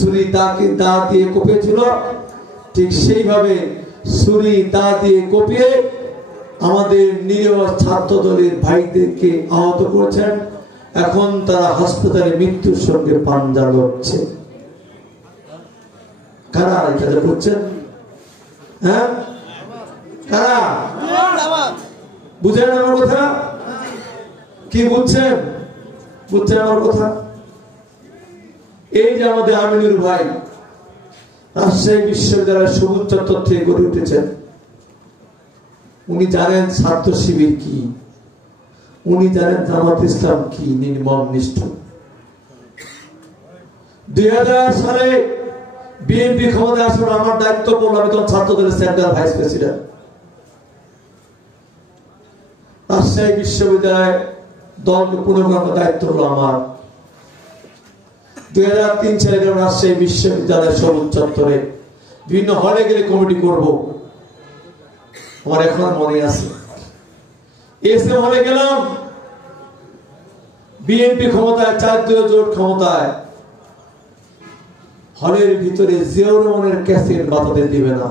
ছুরি দা দিয়ে কোপিয়েছিল, ঠিক সেইভাবে ছুরি দা দিয়ে কোপিয়ে আমাদের নিরীহ ছাত্র দলের ভাইদেরকে আহত করেছেন। এখন তারা হাসপাতালে মৃত্যুর সঙ্গে পাঞ্জা লড়ছে। কারা এটা করছেন? হ্যাঁ, কারা? বুঝেন আমার কথা? কি বুঝছেন? বুঝছেন আমার কথা? এই যে আমাদের আমিনুর ভাই রাজশাহী বিশ্ববিদ্যালয়ের সবুজ চত্বর থেকে গড়ে উঠেছেন। উনি জানেন ছাত্র শিবির কি, উনি জানেন জামাত ইসলাম কি নির্মম নিষ্ঠুর। 2000 সালে বিএনপি ক্ষমতায় আসার আমার দায়িত্ব পড়ল, আমি তখন ছাত্রদলের সেন্ট্রাল ভাইস প্রেসিডেন্ট। রাজশাহী বিশ্ববিদ্যালয় দলকে পুনর্গঠনের দায়িত্ব হলো আমার। 2003 সালে রাজশাহী বিশ্ববিদ্যালয়ের সবুজ চত্বরে বিভিন্ন হলে গেলে কমিটি করব, আমার এখন মনে আছে। এসে হলে গেলাম, বিএনপি ক্ষমতায়, 4 জোট ক্ষমতায়। হলের ভিতরে জিয়াউর রহমানের ক্যাসেট বাতাতে দিবে না।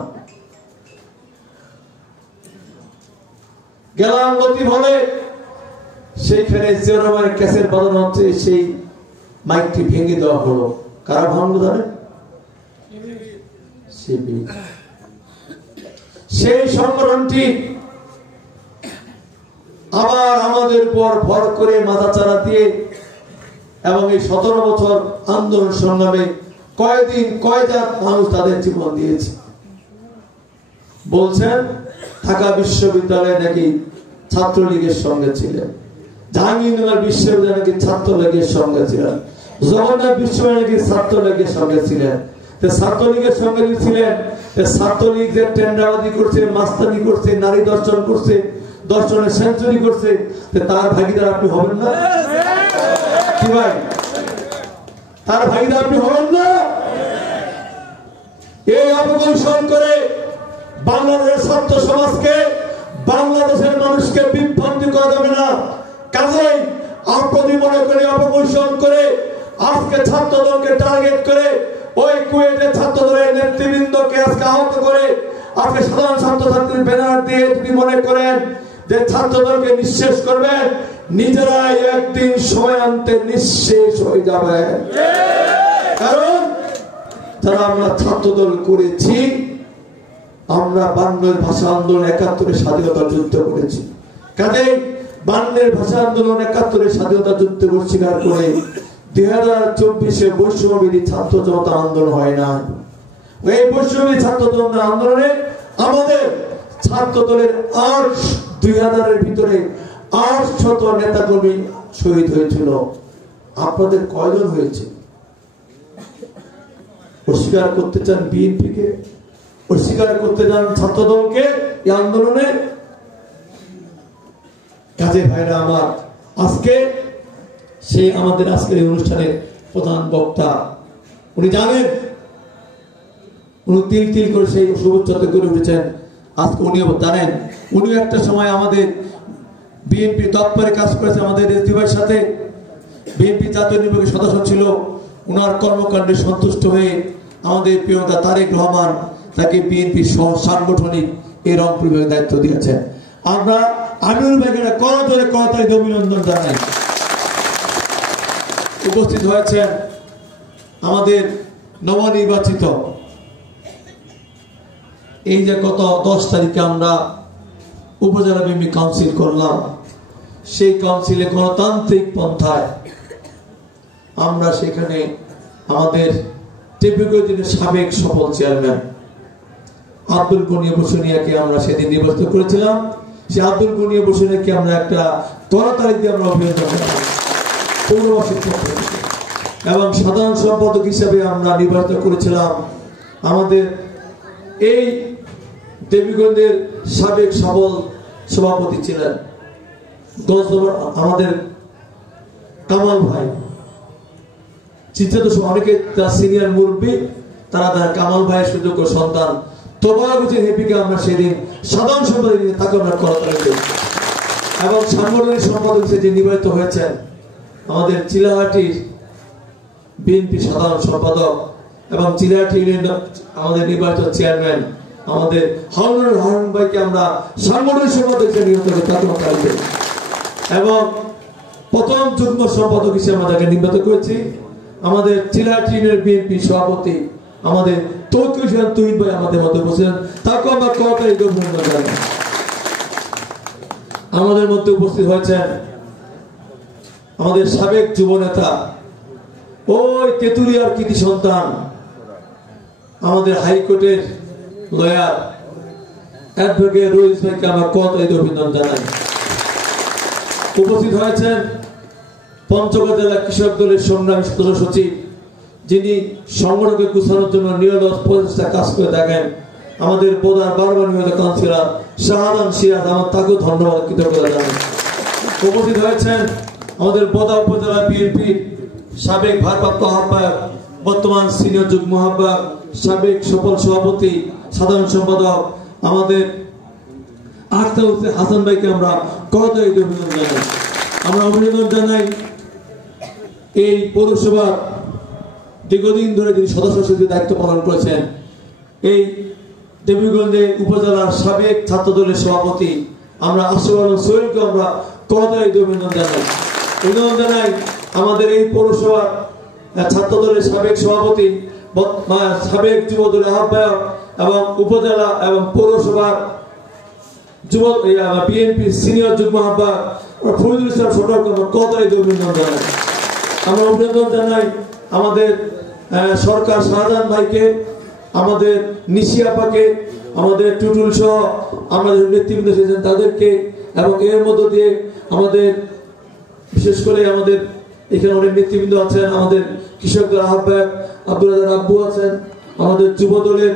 গেলাম লতিফ হলে, সেইখানে জিয়াউর রহমানের ক্যাসেট বাজানো হচ্ছে, সেই মাইকটি ভেঙে দেওয়া হলো। কারা ভাঙলো জানেন? সেই সংগঠনটি আবার আমাদের পর ভর করে মাথা চারা দিয়ে এবং এই 17 বছর আন্দোলন সংগ্রামে কয়দিন কয়টা মানুষ তাদের জীবন দিয়েছে। বলছেন ঢাকা বিশ্ববিদ্যালয়ে নাকি ছাত্রলীগের সঙ্গে ছিলেন, জাহাঙ্গীরনগর বিশ্ববিদ্যালয় নাকি ছাত্রলীগের সঙ্গে ছিলেন, জগন্নাথ বিশ্ববিদ্যালয় নাকি ছাত্রলীগের সঙ্গে ছিলেন। ছাত্রলীগের সঙ্গে ছিলেন, ছাত্রলীগ যে টেন্ডারবাজি করছে, মাস্তানি করছে, নারী দর্শন করছে, দর্শনের সেঞ্চুরি করছে, তার ভাগিদার আপনি হবেন না? কি ভাই, তার ভাগিদার আপনি হবেন না? এই অপকৌশল করে বাংলাদেশের ছাত্র সমাজকে, বাংলাদেশের মানুষকে বিভ্রান্তি করা যাবে না। কাজেই আপনি মনে করে অপকৌশল করে আজকে ছাত্র দলকে টার্গেট করে ওই কুয়েটের ছাত্র দলের নেতৃবৃন্দকে আজকে আহত করে আজকে সাধারণ ছাত্রছাত্রীর ব্যানার দিয়ে যদি মনে করেন যে ছাত্র দলকে নিঃশেষ করবেন, নিজেরাই একদিন সময় আনতে নিঃশেষ হয়ে যাবে। কারণ যারা আমরা ছাত্র দল করেছি, আমরা 52 ভাষা আন্দোলন, 71 স্বাধীনতা যুদ্ধ করেছি। কাজেই 52 ভাষা আন্দোলন, 71 স্বাধীনতা যুদ্ধ স্বীকার করে 2024-এ বৈষম্যবিরোধী ছাত্র জনতা আন্দোলন হয় না। এই বৈষম্যবিরোধী ছাত্র জনতা আন্দোলনে আমাদের ছাত্র দলের 2000-এর ভিতরে 800 নেতাকর্মী শহীদ হয়েছিল। আপনাদের কয়জন হয়েছে? অস্বীকার করতে চান বিএনপিকে, অস্বীকার করতে চান ছাত্র দলকে এই আন্দোলনে? কাজে ভাইরা আমার, আজকে সে আমাদের আজকের এই অনুষ্ঠানের প্রধান বক্তা, উনি জানেন, উনি তিল তিল করে সেই সবুজ চত্বর করে উঠেছেন। আজকে উনিও জানেন, উনিও একটা সময় আমাদের বিএনপি দপ্তরে কাজ করেছে, আমাদের এসডি ভাইয়ের সাথে বিএনপি জাতীয় নির্বাহী সদস্য ছিল। উনার কর্মকাণ্ডে সন্তুষ্ট হয়ে আমাদের প্রিয় নেতা তারেক রহমান তাকে বিএনপি সহ সাংগঠনিক এই রংপুর বিভাগের দায়িত্ব দিয়েছেন। আমরা আমিনুল ভাইকে করজোরে করতালি অভিনন্দন জানাই। উপস্থিত হয়েছেন আমাদের নবনির্বাচিত, এই যে গত 10 তারিখে আমরা উপজেলা বিএনপি কাউন্সিল করলাম, সেই কাউন্সিলে গণতান্ত্রিক পন্থায় আমরা সেখানে আমাদের টিপিকদিনের সাবেক সফল চেয়ারম্যান আব্দুল গনি বসুনিয়াকে আমরা সেদিন নির্বাচিত করেছিলাম। সেই আব্দুল গনি বসুনিয়াকে আমরা একটা 13 তারিখ দিয়ে আমরা অভিনন্দন জানাই এবং সাধারণ সম্পাদক হিসেবে আমরা নির্বাচিত করেছিলাম আমাদের এই দেবীগঞ্জের সাবেক সফল সভাপতি ছিলেন আমাদের কামাল ভাই। চিন্তিত অনেকে তার সিনিয়র মুরব্বী, তারা তার কামাল ভাইয়ের সুযোগ্য সন্তান তোবাগুজের হেপিকে আমরা সেদিন সাধারণ সম্পাদক তাকে আমরা করতালি দিই। এবং সাংগঠনিক সম্পাদক হিসেবে যে নির্বাচিত হয়েছেন আমাদের চিলাহাটির বিএনপি সাধারণ সম্পাদক এবং চিলাহাটি ইউনিয়ন আমাদের নির্বাচিত চেয়ারম্যান আমাদের হারুন ভাইকে আমরা সাংগঠনিক সম্পাদক নিয়োগ করতে এবং প্রথম যুগ্ম সম্পাদক হিসেবে আমরা তাকে নির্বাচিত করেছি। আমাদের চিলাহাটি ইউনিয়ন বিএনপি সভাপতি আমাদের তৌকির হোসেন তুহিন ভাই আমাদের মধ্যে বসেছেন, তাকে আমরা কতই অভিনন্দন জানাই। আমাদের মধ্যে উপস্থিত হয়েছেন আমাদের সাবেক যুব নেতা ওই তেতুলিয়ার কৃতি সন্তান আমাদের হাইকোর্টের লয়ার অ্যাডভোকেট রোহিত ভাইকে আমরা কতই অভিনন্দন জানাই। উপস্থিত হয়েছেন পঞ্চগড় জেলা কৃষক দলের সংগ্রামী সদস্য সচিব, যিনি সংগঠনকে গুছানোর জন্য নিরলস প্রচেষ্টা কাজ করে থাকেন, আমাদের বোদার বারবার নিয়মিত কাউন্সিলর শাহাদান সিরাজ, আমার তাকেও ধন্যবাদ কৃতজ্ঞতা জানাই। উপস্থিত হয়েছেন আমাদের বোদা উপজেলা বিএনপির সাবেক ভারপ্রাপ্ত আহ্বায়ক, বর্তমান সিনিয়র যুগ্ম আহ্বায়ক, সাবেক সফল সভাপতি, সাধারণ সম্পাদক আমাদের আখতার হোসেন হাসান ভাইকে আমরা কতই অভিনন্দন জানাই। আমরা অভিনন্দন জানাই এই পৌরসভার দীর্ঘদিন ধরে যিনি সদস্য সচিবের দায়িত্ব পালন করেছেন, এই দেবীগঞ্জে উপজেলার সাবেক ছাত্র দলের সভাপতি আমরা আশরাফ আলম সোহেলকে আমরা কতই অভিনন্দন জানাই। অভিনন্দন জানাই আমাদের এই পৌরসভার ছাত্র দলের সাবেক সভাপতি, সাবেক যুব দলের আহ্বায়ক এবং উপজেলা এবং পৌরসভার যুব বিএনপি সিনিয়র যুগ্ম আহ্বায়ক ফরিদুল ইসলাম সরকারকে আমরা কতই অভিনন্দন জানাই। আমরা অভিনন্দন জানাই আমাদের সরকার শাহজাহান ভাইকে, আমাদের নিশি আপাকে, আমাদের টুটুল সহ আমাদের নেতৃবৃন্দ এসেছেন তাদেরকে, এবং এর মধ্য দিয়ে আমাদের বিশেষ করে আমাদের এখানে অনেক নেতৃবৃন্দ আছেন, আমাদের কৃষকদের আহ্বায়ক আব্দুল রাজাক আব্বু আছেন, আমাদের যুব দলের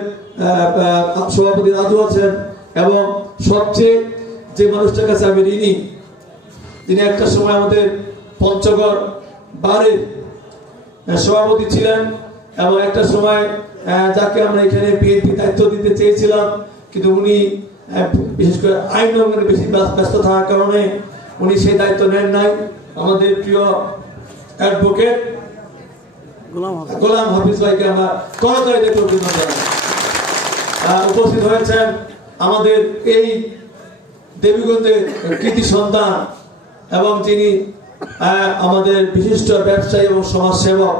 সভাপতি রাজু আছেন, এবং সবচেয়ে যে মানুষটার কাছে আমি ঋণী, তিনি একটা সময় আমাদের পঞ্চগড় বারের সভাপতি ছিলেন, এবং একটা সময় যাকে আমরা এখানে বিএনপি দায়িত্ব দিতে চেয়েছিলাম, কিন্তু উনি বিশেষ করে আইন অঙ্গনে বেশি ব্যস্ত থাকার কারণে উনি সেই দায়িত্ব নেন নাই। আমাদের প্রিয় অ্যাডভোকেট গোলাম হাফিজ ভাইকে আমরা কতই অভিনন্দন জানাই। উপস্থিত হয়েছেন আমাদের এই দেবীগঞ্জের কৃতি সন্তান এবং যিনি আমাদের বিশিষ্ট ব্যবসায়ী এবং সমাজসেবক।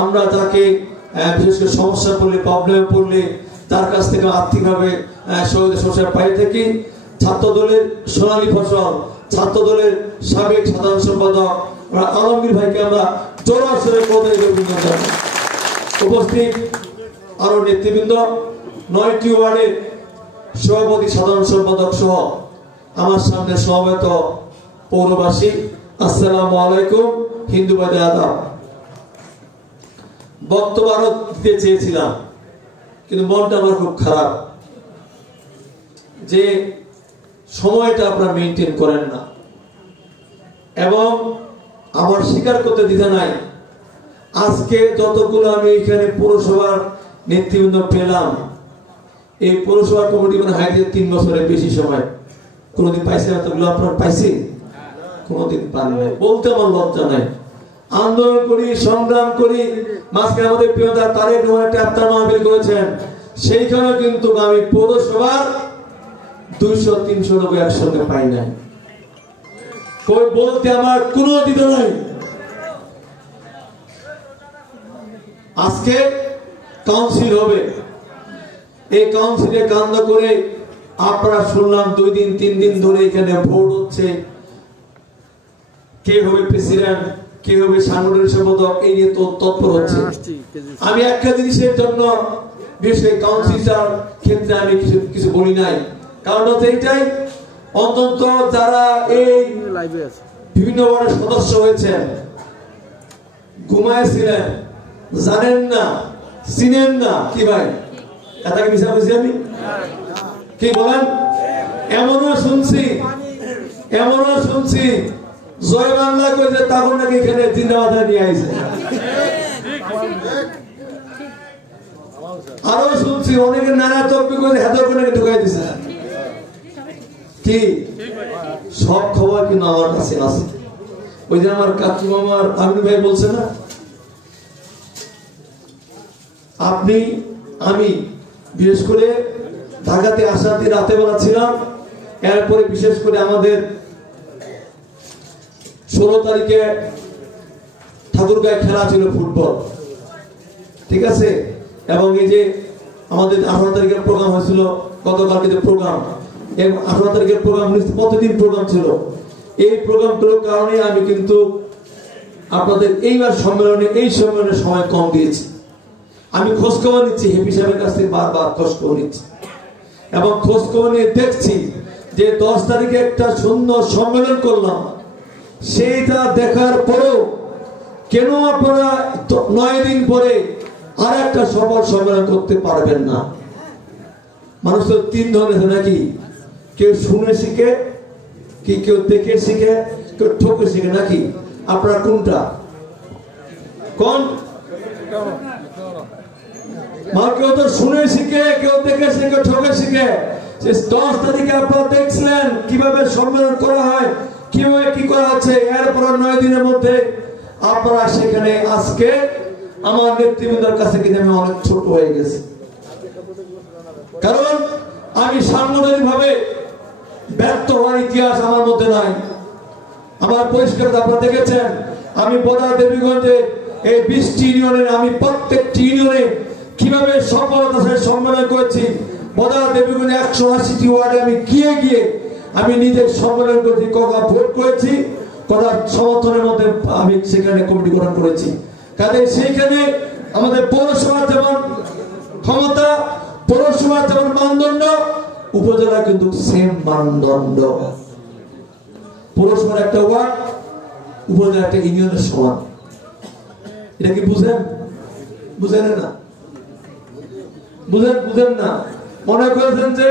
আমরা তাকে বিশেষ করে সমস্যা পড়লে, প্রবলেমে পড়লে তার কাছ থেকে আর্থিকভাবে সহযোগিতা পাই থাকি। ছাত্র দলের সোনালী ফসল, ছাত্র দলের সাবেক সাধারণ সম্পাদক আলমগীর ভাইকে আমরা জোরাসরে কতই অভিনন্দন জানাই। উপস্থিত আরো নেতৃবৃন্দ, 9টি ওয়ার্ডের সভাপতি, সাধারণ সম্পাদক সহ আমার সামনে সমবেত পৌরবাসী, আসসালামু আলাইকুম, হিন্দু ভাইদের আদাব। বক্তব্য আরো দিতে চেয়েছিলাম, কিন্তু মনটা আমার খুব খারাপ যে সময়টা আপনারা মেনটেন করেন না, এবং আমার স্বীকার করতে দিতে নাই। আজকে যতগুলো আমি এখানে পৌরসভার নেতৃবৃন্দ পেলাম, এই পৌরসভা কমিটি মানে হাইতে 3 বছরের বেশি সময় কোনোদিন পাইছে না, এতগুলো আপনারা পাইছি? কোনোদিন পান নাই। বলতে আমার লজ্জা নাই। আন্দোলন করি, সংগ্রাম করি, মাঝখানে আমাদের প্রিয়তা তারেক রহমান একটা আফতার মাহফিল করেছেন, সেইখানে কিন্তু আমি পৌরসভার 200-300 লোক একসঙ্গে পাই নাই। কই বলতে আমার কোনো অধিকার নাই। আজকে কাউন্সিল হবে, এই কাউন্সিলে কেন্দ্র করে আপনারা শুনলাম 2 দিন 3 দিন ধরে এখানে ভোট হচ্ছে, কে হবে প্রেসিডেন্ট, কে হবে সাংগঠনিক সম্পাদক, এই নিয়ে তো তৎপর হচ্ছে। আমি একটা জিনিসের জন্য বিশেষ কাউন্সিলটার ক্ষেত্রে আমি কিছু বলি নাই, কারণ হচ্ছে এইটাই, অন্তত যারা এই বিভিন্ন ওয়ার্ডের সদস্য হয়েছেন, ঘুমাইছিলেন, জানেন না, চিনেন না, কি ভাই এটাকে মিশা বলছি আমি? কি বলেন? এমনও শুনছি জয় বাংলা কইছে তখন নাকি এখানে জিন্দাবাদ নিয়ে আইছে। আরো শুনছি অনেকে নানা তকবি করে হেদর করে ঢুকাই দিছে। কি সব খবর কিন্তু আমার কাছে আছে। ওই যে আমার কাকু মামার আমিন ভাই বলছে না, আপনি আমি বিশেষ করে ঢাকাতে আসাতে রাতে বেলা ছিলাম, এরপরে বিশেষ করে আমাদের 16 তারিখে ঠাকুরগাঁয় খেলা ছিল ফুটবল, ঠিক আছে, এবং এই যে আমাদের 18 তারিখের প্রোগ্রাম হয়েছিল গতকালকে যে প্রোগ্রাম, 18 তারিখের প্রোগ্রাম প্রতিদিন প্রোগ্রাম ছিল। এই প্রোগ্রামগুলোর কারণে আমি কিন্তু আপনাদের এইবার এই সম্মেলনে সময় কম দিয়েছি। আমি খোঁজখবর নিচ্ছি, হেপি সাহেবের কাছ থেকে বারবার খোঁজখবর নিচ্ছি এবং খোঁজখবর নিয়ে দেখছি যে 10 তারিখে একটা সুন্দর সম্মেলন করলাম, সেইটা দেখার পরেও কেন আপনারা 9 দিন পরে আর একটা সফল সম্মেলন করতে পারবেন না? মানুষ তো 3 ধরনের নাকি, কেউ শুনে শিখে, কি কেউ দেখে শিখে, কেউ ঠকে শিখে নাকি? আপনারা কোনটা? কোন? কেউ তো শুনে শিখে, কেউ দেখে শিখে, ঠকে শিখে। 10 তারিখে আপনারা দেখছিলেন কিভাবে সম্মেলন করা হয়, কিভাবে কি করা হচ্ছে। এরপর 9 দিনের মধ্যে আপনারা সেখানে আজকে আমার নেতৃবৃন্দের কাছে কিন্তু আমি অনেক ছোট হয়ে গেছি, কারণ আমি সাংগঠনিক ভাবে ব্যর্থ হওয়ার ইতিহাস আমার মধ্যে নাই। আমার পরিষ্কার আপনারা দেখেছেন, আমি বদা দেবীগঞ্জে এই 20টি ইউনিয়নের আমি প্রত্যেকটি ইউনিয়নে কিভাবে সফলতার সাথে সম্মেলন করেছি। বদা দেবীগঞ্জে 180টি ওয়ার্ডে আমি গিয়ে আমি নিজের সম্মেলন করেছি, কটা ভোট করেছি, কটা সমর্থনের মধ্যে আমি সেখানে কমিটি গঠন করেছি। কাজে সেইখানে আমাদের পৌরসভার যেমন ক্ষমতা, পৌরসভার যেমন মানদণ্ড, উপজেলা কিন্তু সেম মানদণ্ড। পৌরসভার একটা ওয়ার্ড, উপজেলা একটা ইউনিয়নের সমান। এটা কি বুঝেন? বুঝেন না? বুঝেন না? মনে করেছেন যে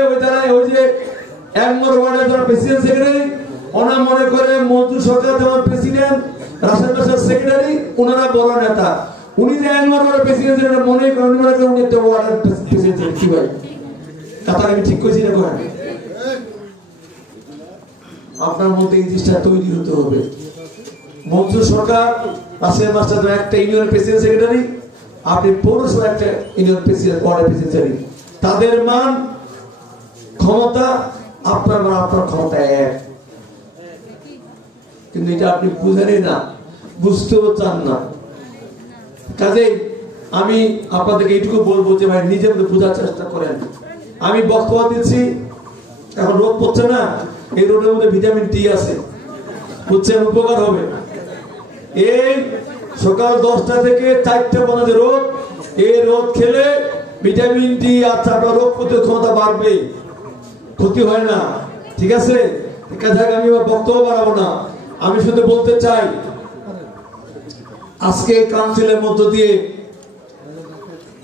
ওই যে 1 নম্বর ওয়ার্ডের যারা প্রেসিডেন্ট সেক্রেটারি, ওনা মনে করে মন্ত্রী সরকার যেমন প্রেসিডেন্ট, রাষ্ট্র সেক্রেটারি, ওনারা বড় নেতা। উনি যে 1 নম্বর ওয়ার্ডের প্রেসিডেন্ট মনে করেন উনি একটা ওয়ার্ডের প্রেসিডেন্ট। কি ভাই, কথা আমি ঠিক কইছি না? আপনার মধ্যে এই জিনিসটা তৈরি হতে হবে। মন্ত্রী সরকার, রাষ্ট্রের মাস্টার একটা ইউনিয়নের প্রেসিডেন্ট সেক্রেটারি, আপনি পৌরসভা একটা ইউনিয়ন প্রেসিডেন্ট, ওয়ার্ডের প্রেসিডেন্ট, তাদের মান ক্ষমতা আপনার মান আপনার ক্ষমতা এক। কিন্তু এটা আপনি বুঝেনই না, বুঝতেও চান না। কাজেই আমি আপনাদেরকে এইটুকু বলবো যে ভাই নিজের মধ্যে বোঝার চেষ্টা করেন। আমি বক্তব্য দিচ্ছি, এখন রোদ পড়ছে না, এই রোদের মধ্যে ভিটামিন ডি আছে, বুঝছেন, উপকার হবে। এই সকাল 10টা থেকে 4টা পর্যন্ত রোদ, এই রোদ খেলে ভিটামিন ডি আছে, আপনার রোগ প্রতিরোধ ক্ষমতা বাড়বে, ক্ষতি হয় না, ঠিক আছে? আমি বক্তব্য বাড়াবো না, আমি শুধু বলতে চাই আজকে কাউন্সিলের মধ্য দিয়ে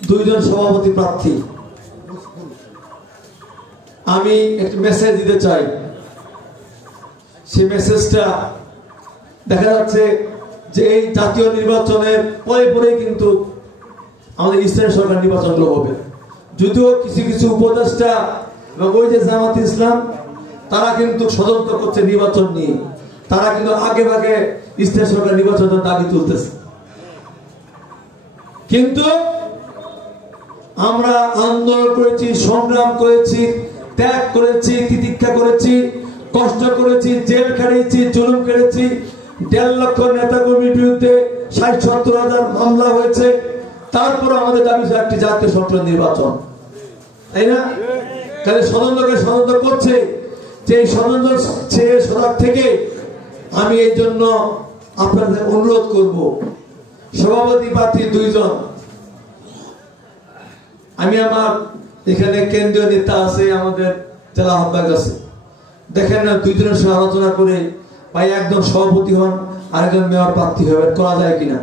2 জন সভাপতি প্রার্থী, আমি একটা মেসেজ দিতে চাই। সেই মেসেজটা দেখা যাচ্ছে যে এই জাতীয় নির্বাচনের পরে কিন্তু আমাদের ইসলামী সরকার নির্বাচনগুলো হবে। যদিও কিছু উপদেষ্টা এবং ওই যে জামাত ইসলাম, তারা কিন্তু ষড়যন্ত্র করছে নির্বাচন নিয়ে, তারা কিন্তু আগে ভাগে ইসলামী সরকার নির্বাচনের দাবি তুলতেছে। কিন্তু আমরা আন্দোলন করেছি, সংগ্রাম করেছি, ত্যাগ করেছি, তিতিক্ষা করেছি, কষ্ট করেছি, জেল খেটেছি, জুলুম খেটেছি। 1.5 লক্ষ নেতা কর্মীর বিরুদ্ধে 60-70 হাজার মামলা হয়েছে। তারপর আমাদের দাবি একটি জাতীয় সংসদ নির্বাচন, তাই না? তাহলে ষড়যন্ত্র করছে, যে ষড়যন্ত্র সজাগ থেকে আমি এই জন্য আপনাদের অনুরোধ করব, সভাপতি প্রার্থী 2 জন, আমি আমার এখানে কেন্দ্রীয় নেতা আছে, আমাদের জেলা আহ্বায়ক আছে, দেখেন না 2 জনের সাথে আলোচনা করে ভাই একজন সভাপতি হন, আরেকজন মেয়র প্রার্থী হবেন, করা যায় কিনা?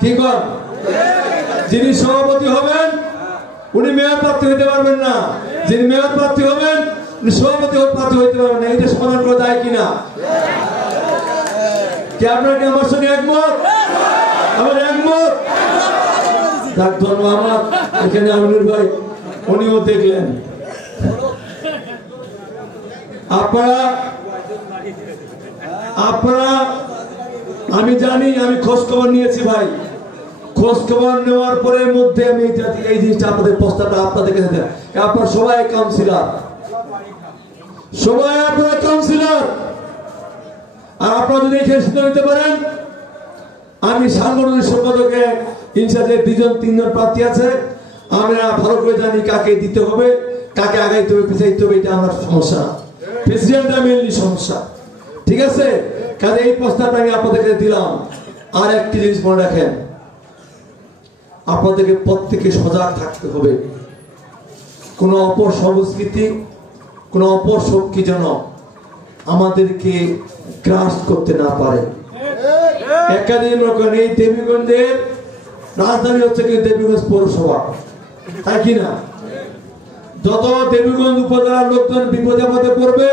ঠিক বল? যিনি সভাপতি হবেন উনি মেয়র প্রার্থী হইতে পারবেন না, যিনি মেয়র প্রার্থী হবেন উনি সভাপতি প্রার্থী হইতে পারবেন না। এটা সমাধান করা যায় কিনা? কি আপনারা কি আমার সঙ্গে একমত? আমার একমত। ধন্যবাদ। এখানে আমিনুর ভাই, উনিও দেখলেন। আপনারা আমি জানি, আমি খোঁজ খবর নিয়েছি ভাই। খোঁজ খবর নেওয়ার পরে মধ্যে আমি এই জিনিসটা আপনাদের প্রস্তাবটা আপনাদেরকে দিতে, আপনার সবাই কাউন্সিলর, সবাই আপনারা কাউন্সিলর, আর আপনারা যদি এখানে সিদ্ধান্ত নিতে পারেন, আমি সাংগঠনিক সম্পাদকে ইনচার্জে 2-3 জন প্রার্থী আছে, আমরা ভালো করে জানি কাকে দিতে হবে, কাকে আগাইতে হবে, পিছাইতে হবে, এটা আমার সমস্যা, প্রেসিডেন্টটা মেনলি সমস্যা। ঠিক আছে, কাজে এই প্রস্তাবটা আমি আপনাদেরকে দিলাম। আর একটি জিনিস মনে রাখেন, আপনাদেরকে প্রত্যেকে সজাগ থাকতে হবে, কোন অপসংস্কৃতি, কোন অপশক্তি যেন আমাদেরকে গ্রাস করতে না পারে। এই দেবীগঞ্জের রাজধানী হচ্ছে কি দেবীগঞ্জ পৌরসভা, তাই কিনা? যত দেবীগঞ্জ উপজেলার লোকজন বিপদে আপদে পড়বে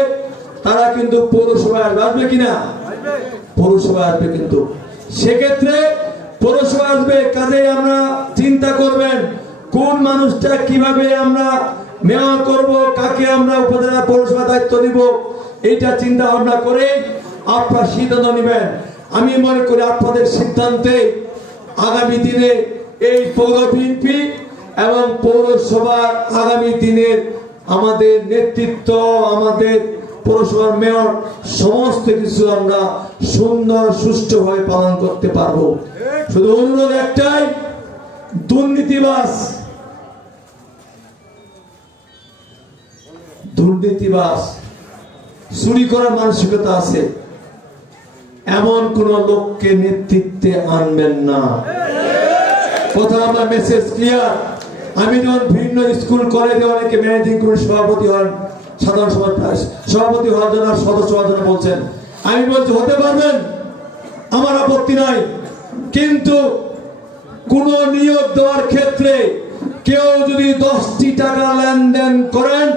তারা কিন্তু পৌরসভায় আসবে কিনা? পৌরসভায় আসবে। কিন্তু সেক্ষেত্রে পৌরসভা আসবে, কাজে আমরা চিন্তা করবেন কোন মানুষটা কিভাবে আমরা মেয়র করব, কাকে আমরা উপজেলা পৌরসভা দায়িত্ব দিব, এইটা চিন্তা ভাবনা করে আপনারা সিদ্ধান্ত নেবেন। আমি মনে করি আপনাদের সিদ্ধান্তে আগামী দিনে এই পৌর বিএনপি এবং পৌরসভার আগামী দিনের আমাদের নেতৃত্ব, আমাদের পৌরসভার মেয়র, সমস্ত কিছু আমরা সুন্দর সুষ্ঠুভাবে পালন করতে পারবো। শুধু অনুরোধ একটাই, দুর্নীতিবাজ চুরি করার মানসিকতা আছে এমন কোন লোককে নেতৃত্বে আনবেন না। কথা আমার মেসেজ ক্লিয়ার। আমি যখন ভিন্ন স্কুল কলেজে অনেকে ম্যানেজিং করে সভাপতি হন, সাধারণ সভাপতি হওয়ার জন্য, সদস্য হওয়ার জন্য বলছেন, আমি বলছি হতে পারবেন, আমার আপত্তি নাই, কিন্তু কোন নিয়োগ দেওয়ার ক্ষেত্রে কেউ যদি 10টি টাকা লেনদেন করেন,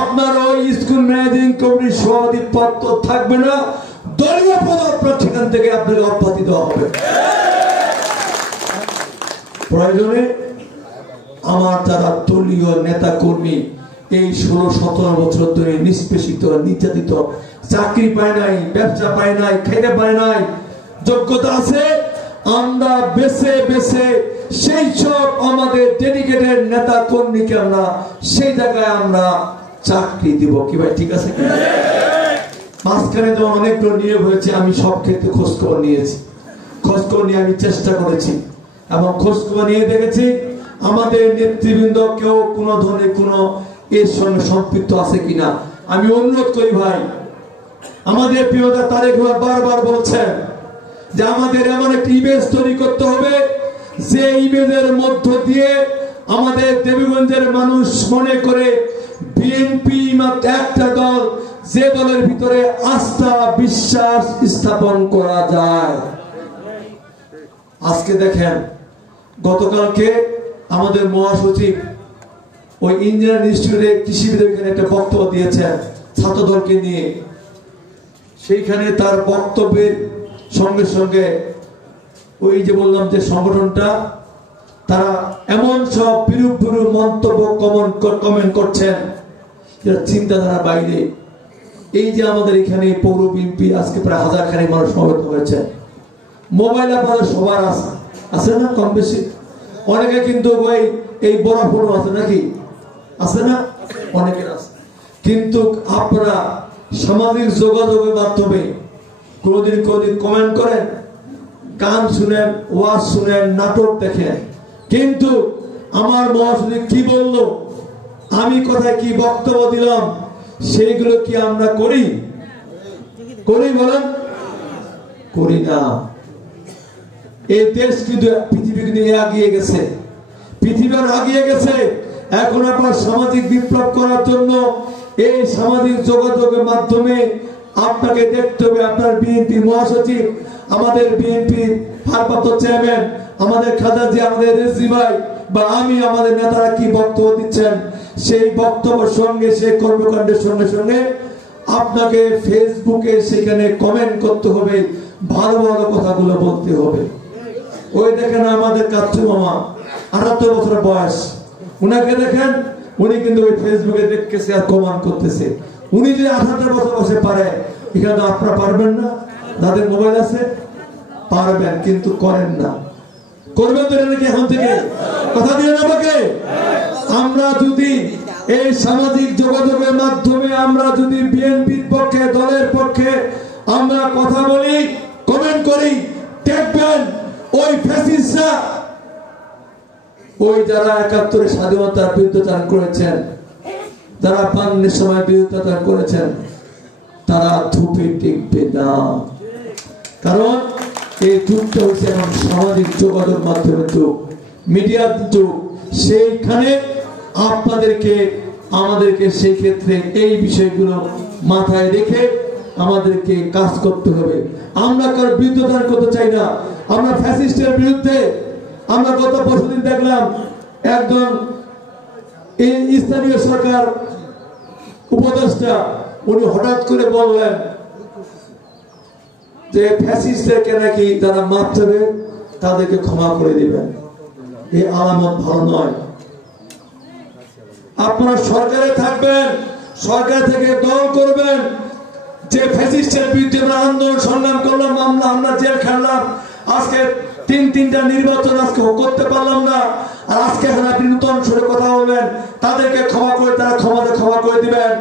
আপনার ওই স্কুল ম্যানেজিং কমিটির সভাপতি পদ তো থাকবে না, দলীয় পদ আপনার সেখান থেকে আপনাকে অব্যাহতি দেওয়া হবে। প্রয়োজনে আমার যারা দলীয় নেতা কর্মী এই 16-17 বছর ধরে নিষ্পেষিত, নির্যাতিত, চাকরি পায় নাই, ব্যবসা পায় নাই, খাইতে পারে নাই, যোগ্যতা আছে, আমরা বেছে বেছে সেই সব আমাদের ডেডিকেটেড নেতা কর্মীকে আমরা সেই জায়গায় আমরা চাকরি দিব। কি ভাই ঠিক আছে? মাঝখানে যখন অনেকগুলো নিয়োগ হয়েছে, আমি সব ক্ষেত্রে খোঁজখবর নিয়েছি, খোঁজখবর নিয়ে আমি চেষ্টা করেছি এবং খোঁজখবর নিয়ে দেখেছি আমাদের নেতৃবৃন্দ কেউ কোনো ধরনের কোনো এর সঙ্গে সম্পৃক্ত আছে কিনা। আমি অনুরোধ করি ভাই, আমাদের প্রিয় নেতা তারেক রহমান বারবার বলছেন যে আমাদের এমন একটি ইমেজ তৈরি করতে হবে যে ইমেজের মধ্য দিয়ে আমাদের দেবীগঞ্জের মানুষ মনে করে বিএনপি মাত্র একটা দল, যে দলের ভিতরে আস্থা বিশ্বাস স্থাপন করা যায়। আজকে দেখেন, গতকালকে আমাদের মহাসচিব ওই ইঞ্জিনিয়ারিং ইনস্টিটিউটে কৃষি বিদ্যালয়ে একটা বক্তব্য দিয়েছেন ছাত্র দলকে নিয়ে। সেইখানে তার বক্তব্যের সঙ্গে সঙ্গে ওই যে বললাম যে সংগঠনটা, তারা এমন সব বিরূপ মন্তব্য কমেন্ট করছেন যেটা চিন্তাধারার বাইরে। এই যে আমাদের এখানে পৌর বিএনপি আজকে প্রায় 1000 খানিক মানুষ সমবেত হয়েছে, মোবাইল আপনাদের সবার আছে না কম বেশি? অনেকে কিন্তু ওই এই বড় ফোন আছে নাকি, আছে না? অনেকের আছে। কিন্তু আপনারা সামাজিক যোগাযোগের মাধ্যমে কোনদিন কমেন্ট করেন, গান শুনেন, ওয়াজ শুনেন, নাটক দেখেন, কিন্তু আমার মহাসচিব কি বললো, আমি কোথায় কি বক্তব্য দিলাম, সেইগুলো কি আমরা করি বলেন? করি না। এই দেশ কিন্তু পৃথিবীকে নিয়ে আগিয়ে গেছে, পৃথিবীর আগিয়ে গেছে। এখন আপনার সামাজিক বিপ্লব করার জন্য এই সামাজিক যোগাযোগের মাধ্যমে আপনাকে দেখতে হবে আপনার বিএনপি মহাসচিব, আমাদের বিএনপি ভারপ্রাপ্ত চেয়ারম্যান, আমাদের খাজাজি, আমাদের রেজি ভাই বা আমি, আমাদের নেতারা কি বক্তব্য দিচ্ছেন, সেই বক্তব্যের সঙ্গে সেই কর্মকাণ্ডের সঙ্গে সঙ্গে আপনাকে ফেসবুকে সেখানে কমেন্ট করতে হবে, ভালো ভালো কথাগুলো বলতে হবে। ওই দেখেন আমাদের কাচ্চু মামা, 78 বছর বয়স, উনাকে দেখেন, উনি কিন্তু ওই ফেসবুকে দেখতেছে আর কমেন্ট করতেছে। উনি যদি 78 বছর বসে পারে, এখানে তো আপনারা পারবেন না, যাদের মোবাইল আছে। পারবেন, কিন্তু করেন না। করবেন তো নাকি এখন থেকে? কথা দিলেন আমাকে? আমরা যদি এই সামাজিক যোগাযোগের মাধ্যমে আমরা যদি বিএনপির পক্ষে, দলের পক্ষে আমরা কথা বলি, কমেন্ট করি, দেখবেন ওই ফ্যাসিস্টরা, ওই যারা ৭১ স্বাধীনতার বিরুদ্ধে করেছেন, যারা পান্নের সময় বিরুদ্ধে করেছেন, তারা ধূপে টিকবে না। কারণ এই যুগটা হচ্ছে এখন সামাজিক যোগাযোগ মাধ্যমের যুগ, মিডিয়ার যুগ। সেইখানে আপনাদেরকে, আমাদেরকে সেই ক্ষেত্রে এই বিষয়গুলো মাথায় রেখে আমাদেরকে কাজ করতে হবে। আমরা কারো বিরুদ্ধে করতে চাই না, আমরা ফ্যাসিস্টের বিরুদ্ধে। আমরা গত বছরদিন দেখলাম একজন স্থানীয় সরকার উপদেষ্টা, উনি হঠাৎ করে বললেন যে ফ্যাসিস্টদেরকে নাকি যারা মারতে হবে তাদেরকে ক্ষমা করে দিবেন। এই আলামত ভালো নয়। আপনারা সরকারে থাকবেন, সরকার থেকে দল করবেন, যে ফ্যাসিস্টের বিরুদ্ধে আন্দোলন সংগ্রাম করলাম, আমরা জেল খেললাম, আজকে তিনটা নির্বাচন আজকে করতে পারলাম না, আর আজকে এখন আপনি নতুন সুরে কথা বলবেন তাদেরকে ক্ষমা করে, তারা ক্ষমা করে দিবেন।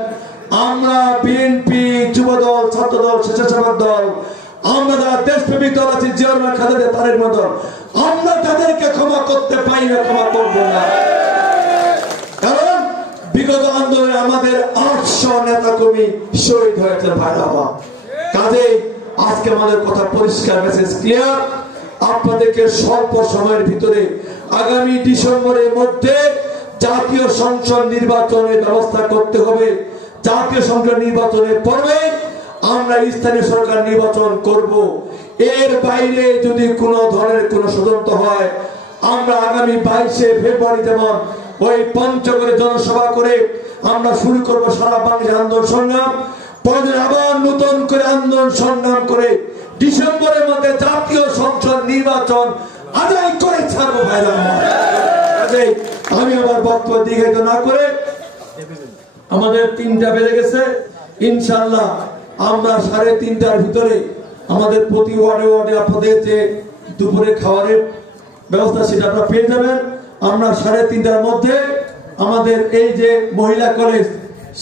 আমরা বিএনপি, যুবদল, ছাত্রদল, স্বেচ্ছাসেবক দল, আমরা যারা দেশপ্রেমিক দল আছি, জিয়াউর রহমান, খালেদা তারের মতো, আমরা তাদেরকে ক্ষমা করতে পারি না, ক্ষমা করবো না। কারণ বিগত আন্দোলনে আমাদের ৮০০ নেতা কর্মী শহীদ হয়েছে ভাইরাবা। কাজে আজকে আমাদের কথা পরিষ্কার, মেসেজ ক্লিয়ার। আপনাদেরকে স্বল্প সময়ের ভিতরে আগামী ডিসেম্বরের মধ্যে জাতীয় সংসদ নির্বাচনের ব্যবস্থা করতে হবে। জাতীয় সংসদ নির্বাচনের পরে আমরা স্থানীয় সরকার নির্বাচন করব। এর বাইরে যদি কোনো ধরনের কোনো ষড়যন্ত্র হয়, আমরা আগামী 22শে ফেব্রুয়ারি যেমন ওই পঞ্চগড়ে জনসভা করে আমরা শুরু করব সারা বাংলাদেশ আন্দোলন সংগ্রাম, পরে আবার নতুন করে আন্দোলন সংগ্রাম করে ডিসেম্বরের মধ্যে জাতীয় সংসদ নির্বাচন আদায় করে ছাড়বো ভাইরা। আমি আমার বক্তব্য দীর্ঘায়িত না করে, আমাদের 3টা বেজে গেছে, ইনশাআল্লাহ আমরা 3:30টার ভিতরে আমাদের প্রতি ওয়ার্ডে ওয়ার্ডে আপনাদের যে দুপুরে খাবারের ব্যবস্থা সেটা আপনারা পেয়ে যাবেন। আমরা 3:30টার মধ্যে আমাদের এই যে মহিলা কলেজ,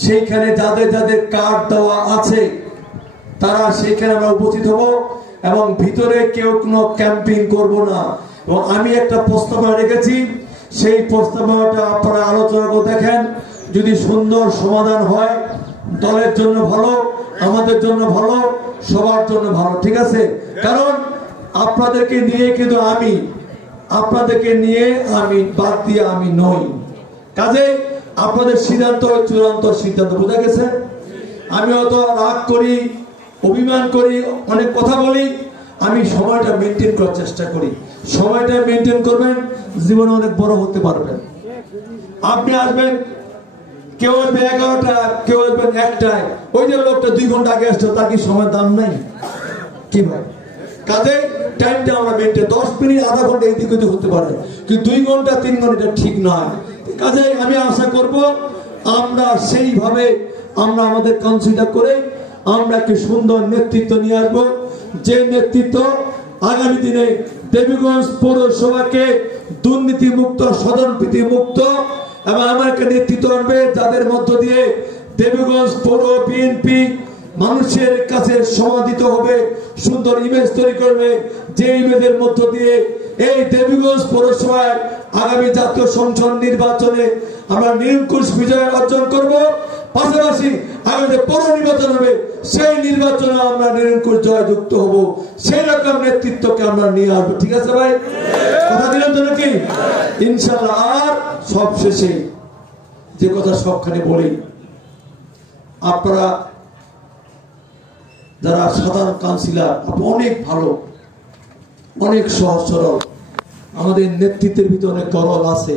সেইখানে যাদের যাদের কার্ড দেওয়া আছে তারা সেইখানে আমরা উপস্থিত হব, এবং ভিতরে কেউ কোনো ক্যাম্পিং করব না। এবং আমি একটা প্রস্তাবনা রেখেছি, সেই প্রস্তাবনাটা আপনারা আলোচনা করে দেখেন। যদি সুন্দর সমাধান হয়, দলের জন্য ভালো, আমাদের জন্য ভালো, সবার জন্য ভালো, ঠিক আছে? কারণ আপনাদেরকে নিয়ে কিন্তু আপনাদেরকে নিয়ে আমি বাদ দিয়ে আমি নই। কাজে আপনাদের সিদ্ধান্ত চূড়ান্ত সিদ্ধান্ত, বোঝা গেছে? আমি অত রাগ করি, অভিমান করি, অনেক কথা বলি, আমি সময়টা মেনটেন করার চেষ্টা করি। সময়টা মেনটেন করবেন, জীবনে অনেক বড় হতে পারবেন। আপনি আসবেন, কেউ আসবে 11টা, কেউ আসবেন 1টায়, ওই যে লোকটা 2 ঘন্টা আগে আসছে, তার কি সময় দাম নাই? কি ভাই? কাজে টাইমটা আমরা মেনটেন, 10 মিনিট আধা ঘন্টা এদিক ওদিক হতে পারে, কিন্তু 2 ঘন্টা 3 ঘন্টা ঠিক নয়। কাজে আমি আশা করব আমরা সেইভাবে আমরা আমাদের কনসিডার করে আমরা একটি সুন্দর নেতৃত্ব নিয়ে আসবো, যে নেতৃত্ব আগামী দিনে দেবীগঞ্জ পৌরসভাকে দুর্নীতি মুক্ত, স্বজনপ্রীতি মুক্ত এবং আমার একটা নেতৃত্ব আনবে, যাদের মধ্য দিয়ে দেবীগঞ্জ পৌর বিএনপি মানুষের কাছে সমাদিত হবে, সুন্দর ইমেজ তৈরি করবে, যে ইমেজের মধ্য দিয়ে এই দেবীগঞ্জ পৌরসভায় আগামী জাতীয় সংসদ নির্বাচনে আমরা নিরঙ্কুশ বিজয় অর্জন করব। পাশাপাশি আগামী পৌর নির্বাচন হবে, সেই নির্বাচনে আমরা নিরঙ্কুশ জয়যুক্ত হব। সেই রকম নেতৃত্বকে আমরা নিয়ে আসবো, ঠিক আছে ভাই? কথা দিলাম তো নাকি? ইনশাআল্লাহ। আর সবশেষে যে কথা সবখানে বলি, আপনারা যারা সাধারণ কাউন্সিলর, আপনি অনেক ভালো, অনেক সহজ সরল, আমাদের নেতৃত্বের ভিতরে অনেক দরদ আছে।